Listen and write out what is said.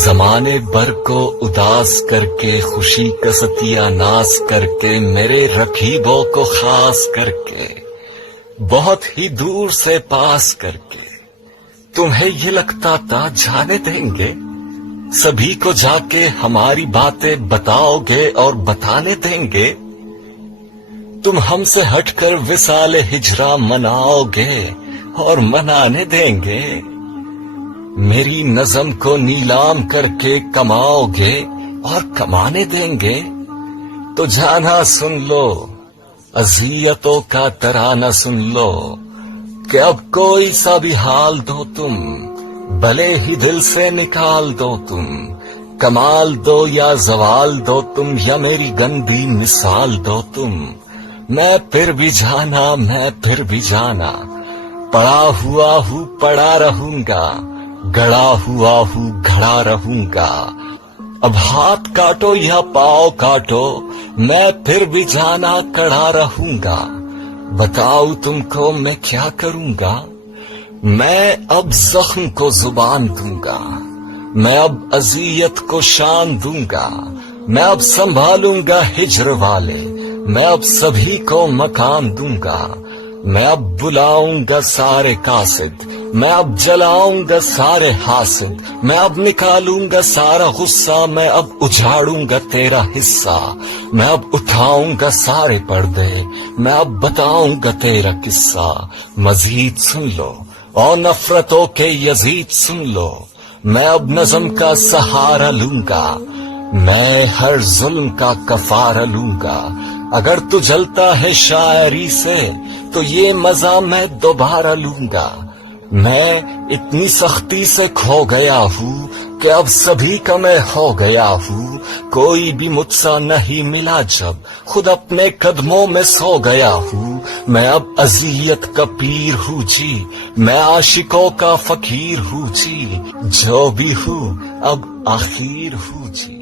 زمانے بھر کو اداس کر کے، خوشی کا ستیہ ناز کر کے، میرے رقیبوں کو خاص کر کے، بہت ہی دور سے پاس کر کے، تمہیں یہ لگتا تھا جانے دیں گے؟ سبھی کو جا کے ہماری باتیں بتاؤ گے اور بتانے دیں گے؟ تم ہم سے ہٹ کر وصال ہجرا مناؤ گے اور منانے دیں گے؟ میری نظم کو نیلام کر کے کماؤ گے اور کمانے دیں گے؟ تو جانا سن لو، اذیتوں کا ترانہ سن لو، کہ اب کوئی سا بھی حال دو تم، بھلے ہی دل سے نکال دو تم، کمال دو یا زوال دو تم، یا میری گندی مثال دو تم، میں پھر بھی جانا، میں پھر بھی جانا، پڑا ہوا ہوں پڑا رہوں گا، گڑا ہوا ہوں گھڑا رہوں گا، اب ہاتھ کاٹو یا پاؤں کاٹو، میں پھر بھی جانا کڑا رہوں گا، بتاؤ تم کو میں کیا کروں گا؟ میں اب زخم کو زبان دوں گا، میں اب اذیت کو شان دوں گا، میں اب سنبھالوں گا ہجر والے، میں اب سبھی کو مکان دوں گا، میں اب بلاؤں گا سارے قاصد، میں اب جلاؤں گا سارے حاسد، میں اب نکالوں گا سارا غصہ، میں اب اجاڑوں گا تیرا حصہ، میں اب اٹھاؤں گا سارے پردے، میں اب بتاؤں گا تیرا قصہ، مزید سن لو اور نفرتوں کے یزید سن لو، میں اب نظم کا سہارا لوں گا، میں ہر ظلم کا کفارہ لوں گا، اگر تو جلتا ہے شاعری سے تو یہ مزہ میں دوبارہ لوں گا، میں اتنی سختی سے کھو گیا ہوں کہ اب سبھی کا میں ہو گیا ہوں، کوئی بھی مجھ سا نہیں ملا جب خود اپنے قدموں میں سو گیا ہوں، میں اب اذیت کا پیر ہوں جی، میں عاشقوں کا فقیر ہوں جی، جو بھی ہوں اب آخر ہوں جی۔